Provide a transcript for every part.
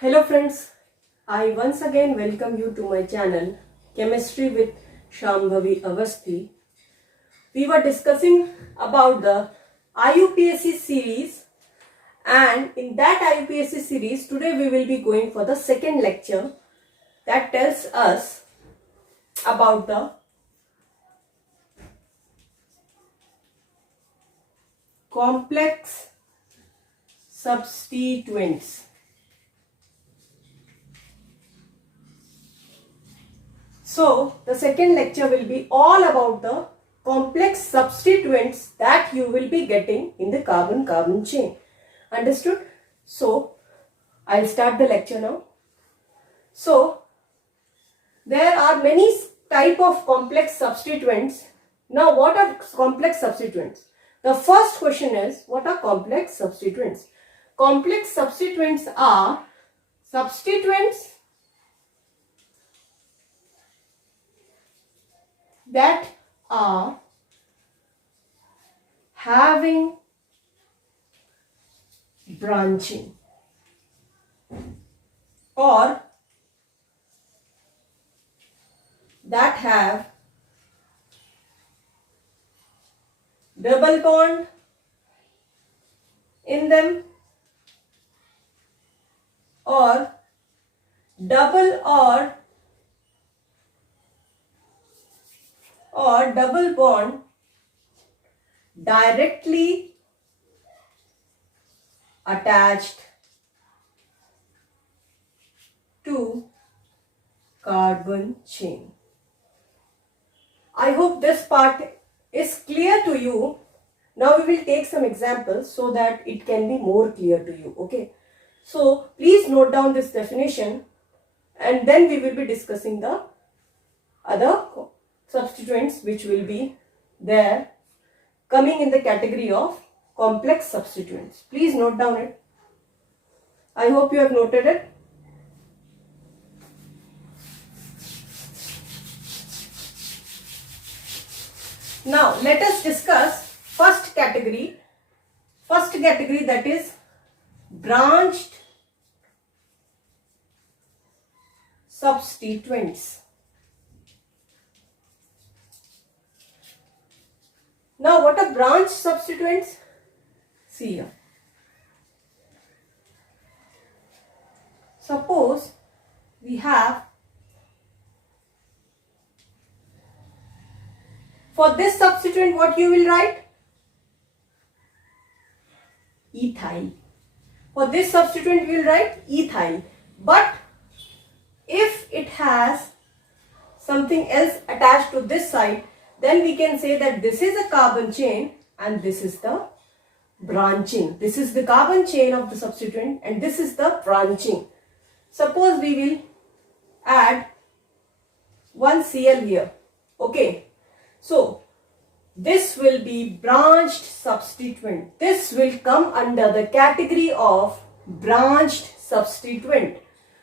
Hello friends, I once again welcome you to my channel Chemistry with Shambhavi Avasthi. We were discussing about the IUPAC series, and in that IUPAC series today we will be going for the second lecture that tells us about the complex substituents. So, the second lecture will be all about the complex substituents that you will be getting in the carbon-carbon chain. Understood? So, I'll start the lecture now. So, there are many type of complex substituents. Now, what are complex substituents? The first question is, what are complex substituents? Complex substituents are substituents that are having branching or that have double bond in them or double double bond directly attached to carbon chain. I hope this part is clear to you. Now we will take some examples so that it can be more clear to you. Okay. So please note down this definition and then we will be discussing the other substituents which will be there coming in the category of complex substituents. Please note down it. I hope you have noted it. Now let us discuss first category that is branched substituents. Now what are branched substituents? See here. Suppose we have, for this substituent what you will write? Ethyl. For this substituent we will write ethyl. But if it has something else attached to this side, then we can say that this is a carbon chain and this is the branching. This is the carbon chain of the substituent and this is the branching. Suppose we will add one Cl here. Okay. So, this will be branched substituent. This will come under the category of branched substituent.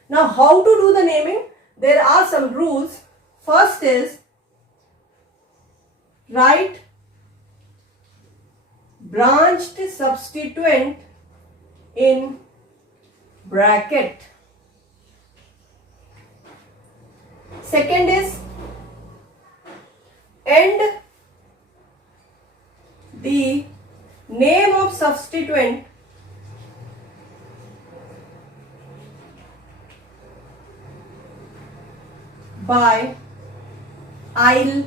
Now, how to do the naming? There are some rules. First is, write branched substituent in bracket. Second is, end the name of substituent by "-il"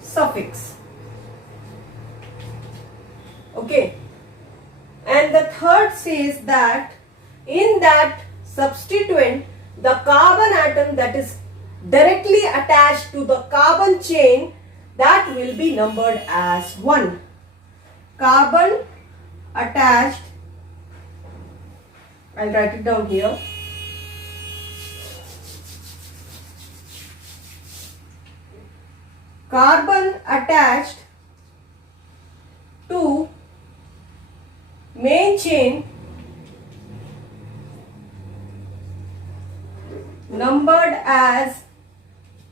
suffix. Okay. And the third says that in that substituent, the carbon atom that is directly attached to the carbon chain, that will be numbered as 1. Carbon attached, I'll write it down here. Carbon attached to main chain numbered as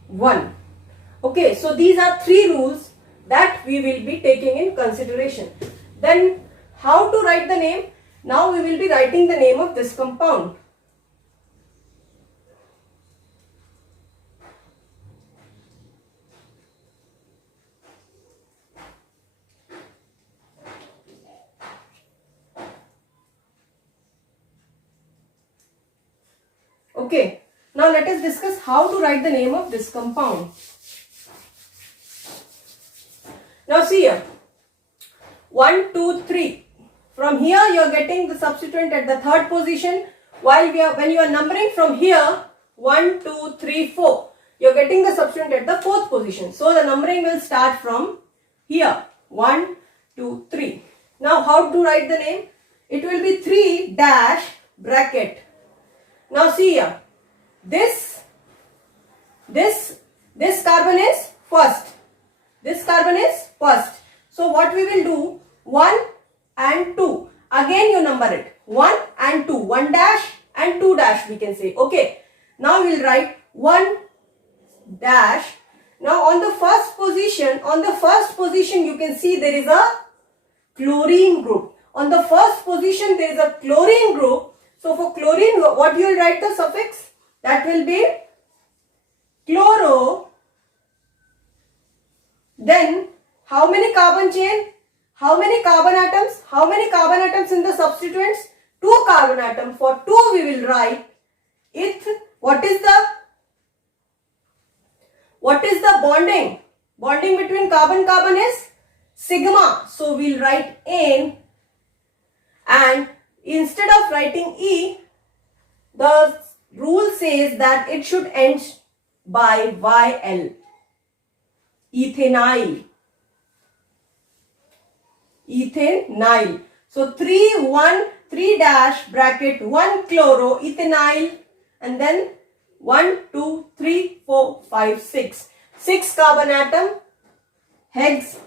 1. Okay, so these are 3 rules that we will be taking in consideration. Then how to write the name? Now we will be writing the name of this compound. Okay. Now let us discuss how to write the name of this compound. Now see here. 1, 2, 3. From here you are getting the substituent at the third position, while when you are numbering from here 1, 2, 3, 4, you are getting the substituent at the fourth position. So the numbering will start from here 1, 2, 3. Now how to write the name? It will be 3 dash bracket. Now see here, this carbon is first. This carbon is first. So what we will do, 1 and 2. Again you number it. 1 and 2. 1 dash and 2 dash we can say. Okay. Now we will write 1 dash. Now on the first position you can see there is a chlorine group. On the first position there is a chlorine group. So for chlorine, what you will write the suffix? That will be chloro. Then how many carbon chain? How many carbon atoms? How many carbon atoms in the substituents? 2 carbon atoms. For 2 we will write eth. What is the bonding? Bonding between carbon is sigma. So we will write N, and instead of writing E, the rule says that it should end by YL. Ethenyl. Ethenyl. So 3 dash bracket 1 chloro ethenyl, and then 1, 2, 3, 4, 5, 6. 6 carbon atom, hex.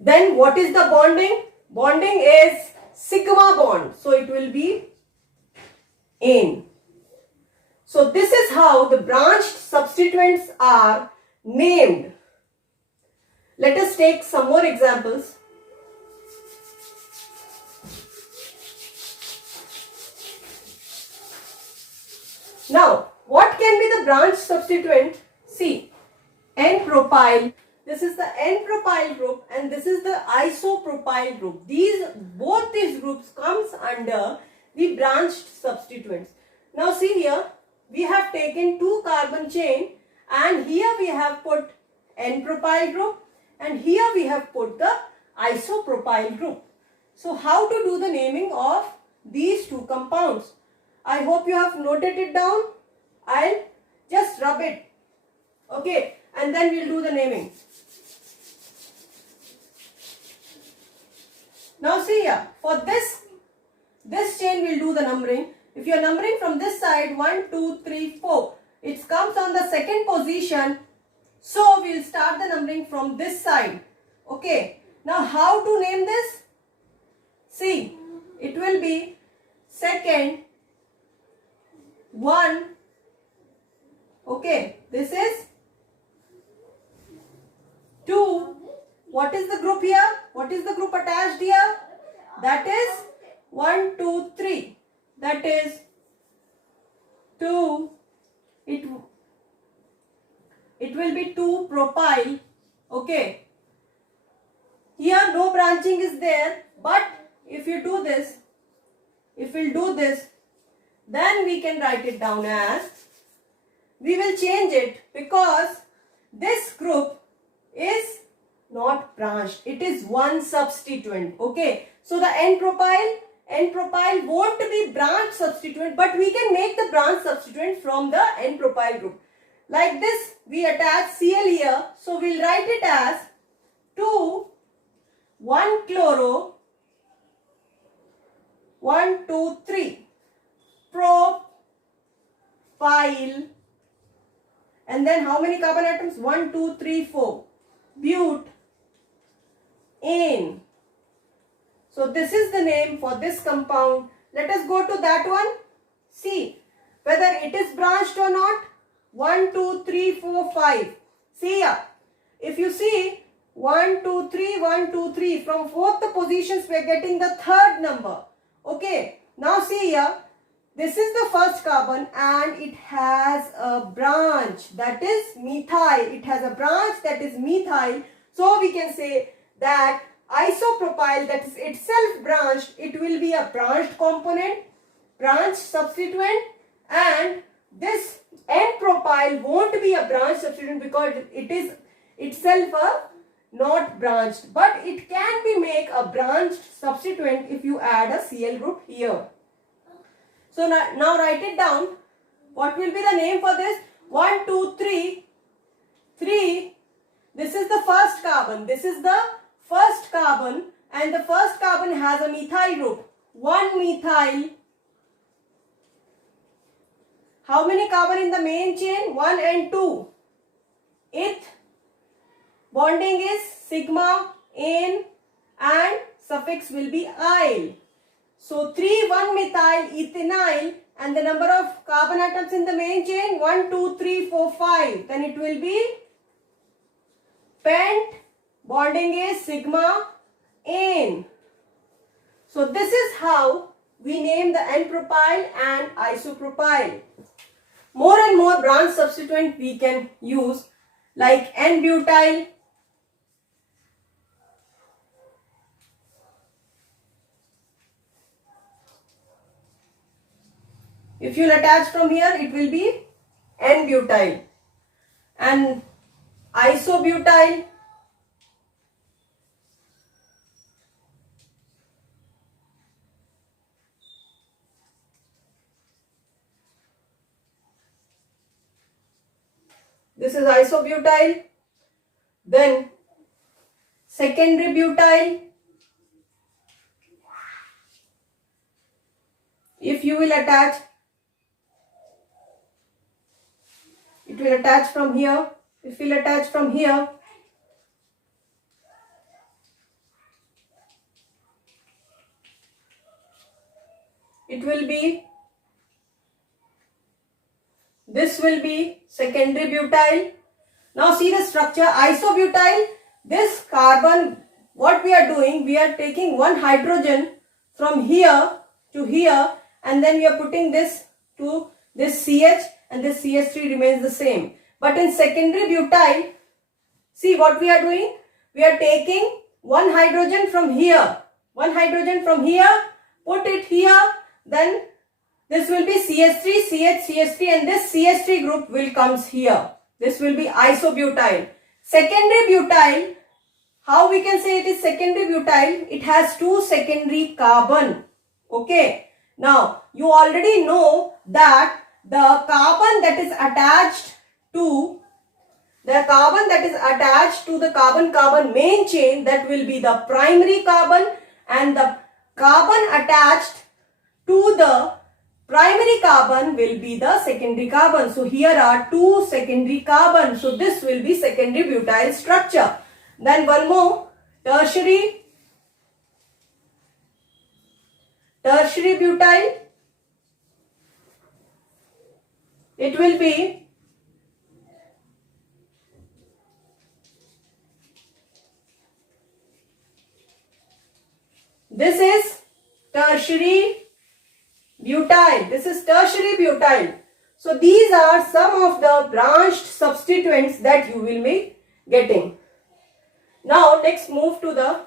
Then what is the bonding? Bonding is sigma bond. So it will be N. So this is how the branched substituents are named. Let us take some more examples. Now, what can be the branched substituent? See, N-propyl. This is the N-propyl group and this is the isopropyl group. Both these groups comes under the branched substituents. Now see here, we have taken 2 carbon chain and here we have put N-propyl group and here we have put the isopropyl group. So how to do the naming of these 2 compounds? I hope you have noted it down. I'll just rub it. Okay, and then we'll do the naming. Now see here, for this chain we'll do the numbering. If you are numbering from this side 1, 2, 3, 4, it comes on the second position. So we'll start the numbering from this side. Okay, now how to name this? See, it will be second 1. Okay, this is 2. What is the group here? What is the group attached here? That is 1, 2, 3. That is 2. It will be 2 propyl. Okay. Here no branching is there, but if you do this, then we can write it down as, we will change it because this group is not branched. It is one substituent. Okay. So the N-propyl won't be branched substituent, but we can make the branch substituent from the N-propyl group. Like this, we attach Cl here. So we'll write it as 2, 1 chloro, 1, 2, 3 propyl, and then how many carbon atoms? 1, 2, 3, 4 butane. So this is the name for this compound. Let us go to that one. See whether it is branched or not. 1, 2, 3, 4, 5. See here. If you see 1, 2, 3, 1, 2, 3. From fourth positions we are getting the third number. Okay. Now see here. This is the first carbon and it has a branch that is methyl. It has a branch that is methyl. So we can say that isopropyl, that is itself branched, it will be a branched component. branch substituent, and this N-propyl won't be a branch substituent because it is itself a not branched, but it can be make a branched substituent if you add a Cl group here. So now write it down. What will be the name for this? 1, 2, 3. 3. This is the first carbon. This is the first carbon, and the first carbon has a methyl group. 1 methyl. How many carbon in the main chain? 1 and 2. Eth. Bonding is sigma, N, and suffix will be -yl. So 3, 1 methyl ethinyl, and the number of carbon atoms in the main chain 1, 2, 3, 4, 5. Then it will be pent. Bonding is sigma, N. So this is how we name the N-propyl and isopropyl. More and more branch substituent we can use, like N-butyl. If you will attach from here, it will be N-butyl. And isobutyl. This is isobutyl. Then secondary butyl. If you will attach, it will attach from here. If you will attach from here, it will be, this will be secondary butyl. Now see the structure. Isobutyl, this carbon, what we are doing, we are taking one hydrogen from here to here, and then we are putting this to this CH, and this CH3 remains the same. But in secondary butyl, see what we are doing? We are taking one hydrogen from here, put it here, then this will be CH3, CH, CH3, and this CH3 group will comes here. This will be isobutyl. Secondary butyl, how we can say it is secondary butyl? It has two secondary carbon. Okay. Now, you already know that the carbon that is attached to the carbon-carbon main chain, that will be the primary carbon, and the carbon attached to the primary carbon will be the secondary carbon. So here are two secondary carbon. So this will be secondary butyl structure. Then one more, tertiary butyl. It will be this is tertiary butyl. This is tertiary butyl. So these are some of the branched substituents that you will be getting. Now let's move to the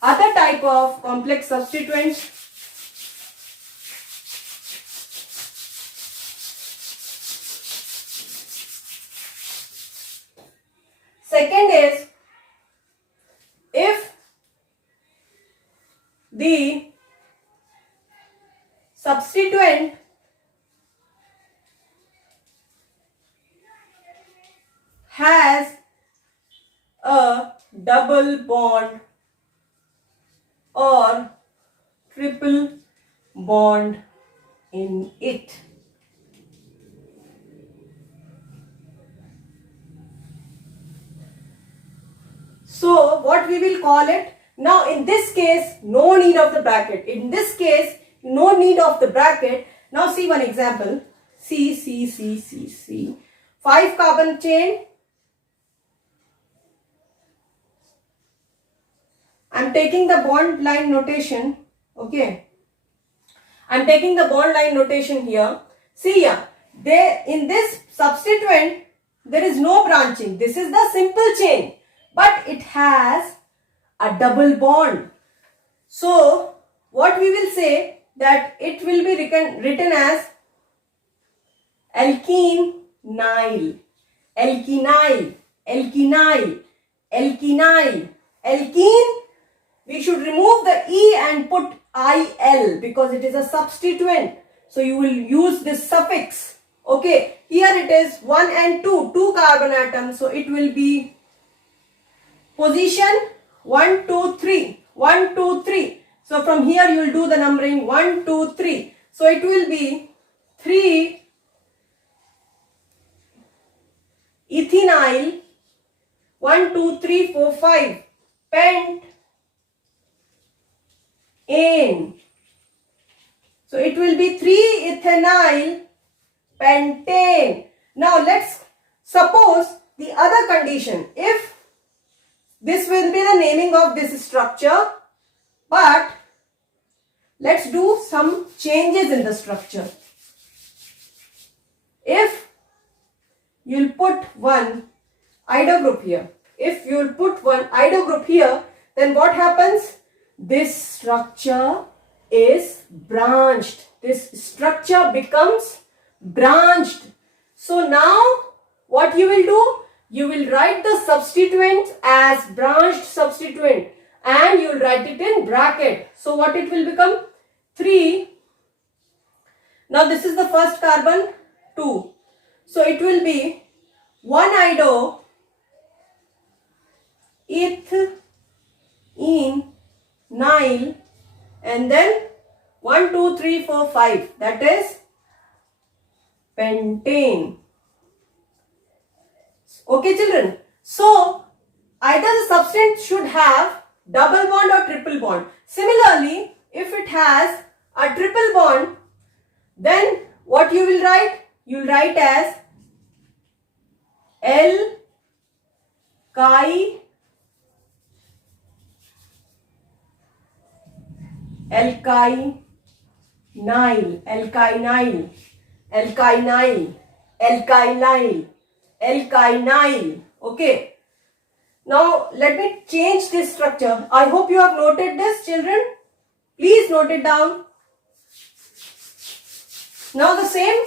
other type of complex substituents. Second is, if the substituent has a double bond or triple bond in it. So what we will call it? Now in this case, no need of the bracket. In this case, no need of the bracket. Now see one example. C. 5 carbon chain. I am taking the bond line notation. Okay. I am taking the bond line notation here. See here. In this substituent, there is no branching. This is the simple chain. But it has a double bond. So what we will say, that it will be written as alkenyl, alkenyl, alkenyl, alkenyl, alkene. We should remove the E and put IL because it is a substituent. So you will use this suffix. Okay, here it is 1 and 2, 2 carbon atoms. So it will be position 1, 2, 3, 1, 2, 3. So from here you will do the numbering 1, 2, 3. So it will be 3 ethynyl, 1, 2, 3, 4, 5 pentane. So it will be 3 ethynyl pentane. Now let's suppose the other condition. If this will be the naming of this structure, but let's do some changes in the structure. If you'll put one iodo group here, if you'll put one iodo group here, then what happens? This structure is branched. This structure becomes branched. So now what you will do? You will write the substituent as branched substituent and you will write it in bracket. So what it will become? 3. Now this is the first carbon, 2. So it will be 1 iodo ethynyl and then 1, 2, 3, 4, 5. That is pentane. Okay children. So either the substance should have double bond or triple bond. Similarly, if it has a triple bond, then what you will write? You will write as alkylidine, alkynyl, alkynyl, alkynyl, alkynyl, alkynyl. Okay. Now let me change this structure. I hope you have noted this, children. Please note it down. Now the same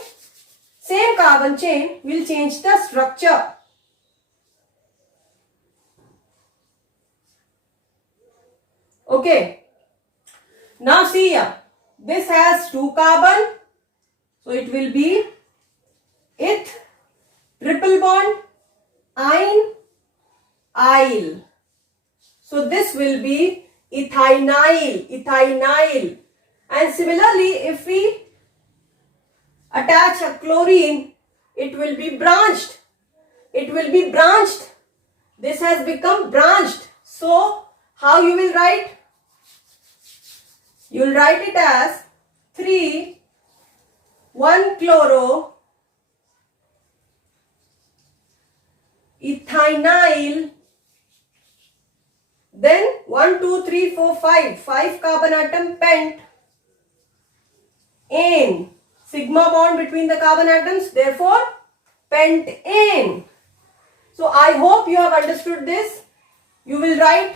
carbon chain will change the structure. Okay. Now see here. This has 2 carbon. So it will be eth, triple bond, ine, yl. So this will be ethynyl, ethynyl. And similarly, if we attach a chlorine, it will be branched. It will be branched. This has become branched. So how you will write? You will write it as 3, 1 chloro, ethynyl, then 1, 2, 3, 4, 5, 5 carbon atom pent, ane, sigma bond between the carbon atoms, therefore pentane. So I hope you have understood this. You will write,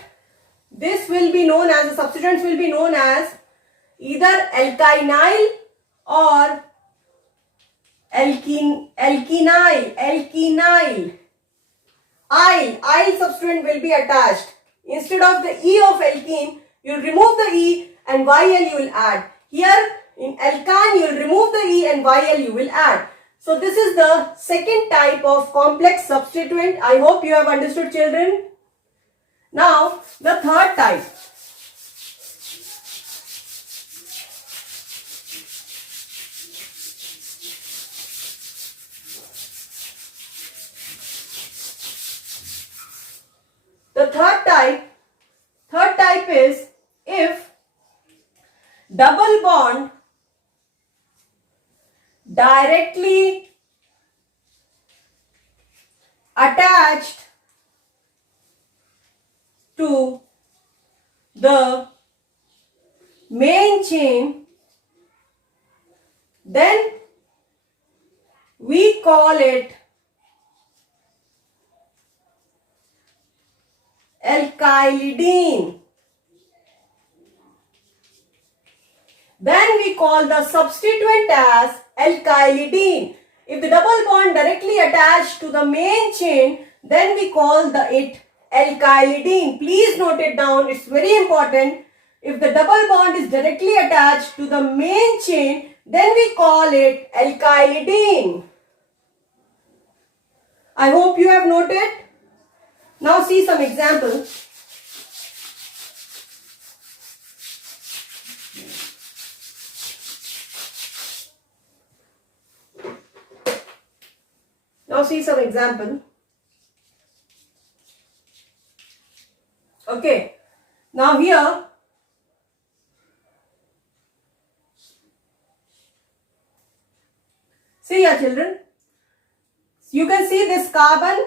this will be known as, the substituents will be known as either alkynyl or alkenyl. Yl substituent will be attached. Instead of the E of alkene, you will remove the E and Yl you will add. Here in alkyne, you will remove the E and Yl you will add. So this is the second type of complex substituent. I hope you have understood, children. Now the third type. The third type is if double bond directly attached to the main chain, then we call it alkylidine. then we call the substituent as alkylidine. If the double bond directly attached to the main chain, then we call it alkylidine. Please note it down, it's very important. If the double bond is directly attached to the main chain, then we call it alkylidine. I hope you have noted. Now see some examples. Okay. Now here, see here children, you can see this carbon,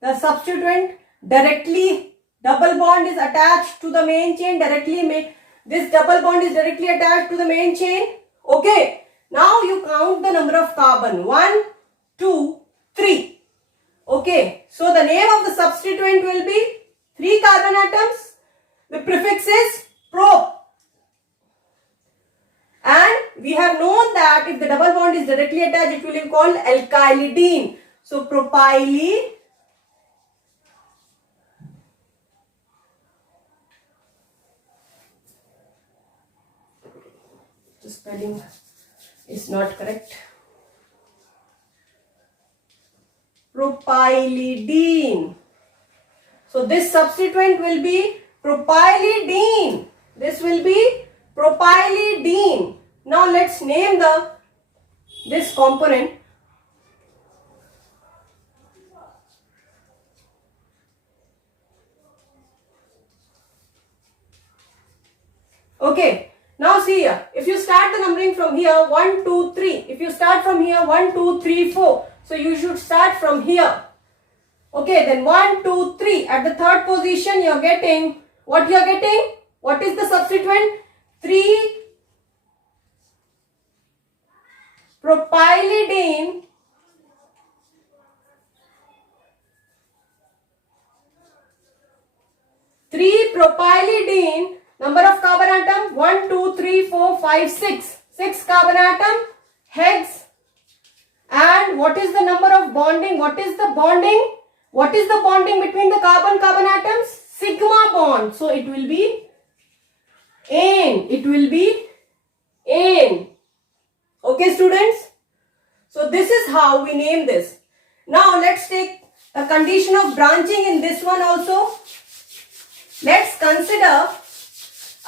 the substituent directly, double bond is attached to the main chain directly, this double bond is directly attached to the main chain. Okay, now you count the number of carbon, 1, 2, 3. Okay, so the name of the substituent will be 3 carbon atoms. The prefix is pro. And we have known that if the double bond is directly attached, it will be called alkylidine. So propyli, the spelling is not correct. Propylidine. So this substituent will be propylidine. This will be propylidine. Now let's name this component. Okay. Now see here. If you start the numbering from here, 1, 2, 3. If you start from here, 1, 2, 3, 4. So you should start from here. Okay, then 1, 2, 3. At the third position, you are getting, what you are getting? What is the substituent? 3 propylidine number of carbon atom 1, 2, 3, 4, 5, 6. 6 carbon atom, hex. And what is the number of bonding? What is the bonding? What is the bonding between the carbon atoms? Sigma bond. So it will be ane. It will be ane. Okay, students? So this is how we name this. Now let's take a condition of branching in this one also. Let's consider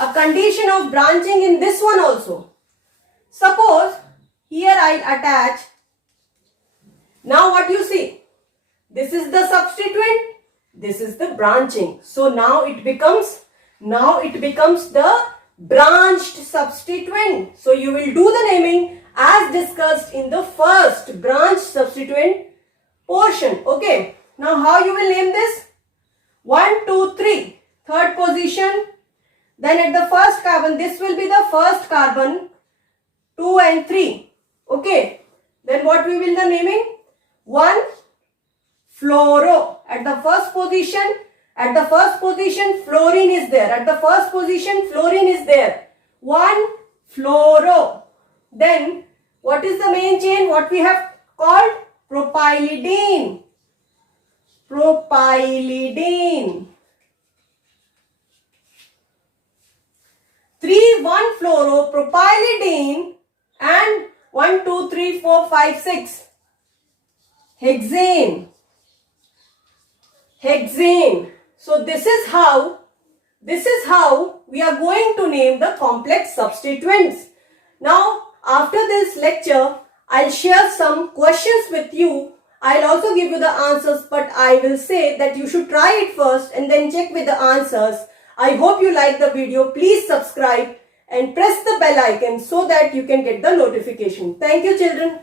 a condition of branching in this one also. Suppose here I attach. Now what you see? This is the substituent. This is the branching. So now it becomes the branched substituent. So you will do the naming as discussed in the first branched substituent portion. Okay. Now how you will name this? 1, 2, 3. Third position. Then at the first carbon, this will be the first carbon. 2 and 3. Okay. Then what we will the naming? 1 fluoro. At the first position, fluorine is there. At the first position, fluorine is there. 1 fluoro. Then what is the main chain? What we have called? Propylidine. Propylidine. 3, 1 fluoro, propylidine, and 1, 2, 3, 4, 5, 6. Hexane. Hexane. So this is how we are going to name the complex substituents. Now after this lecture, I'll share some questions with you. I'll also give you the answers, but I will say that you should try it first and then check with the answers. I hope you like the video. Please subscribe and press the bell icon so that you can get the notification. Thank you, children.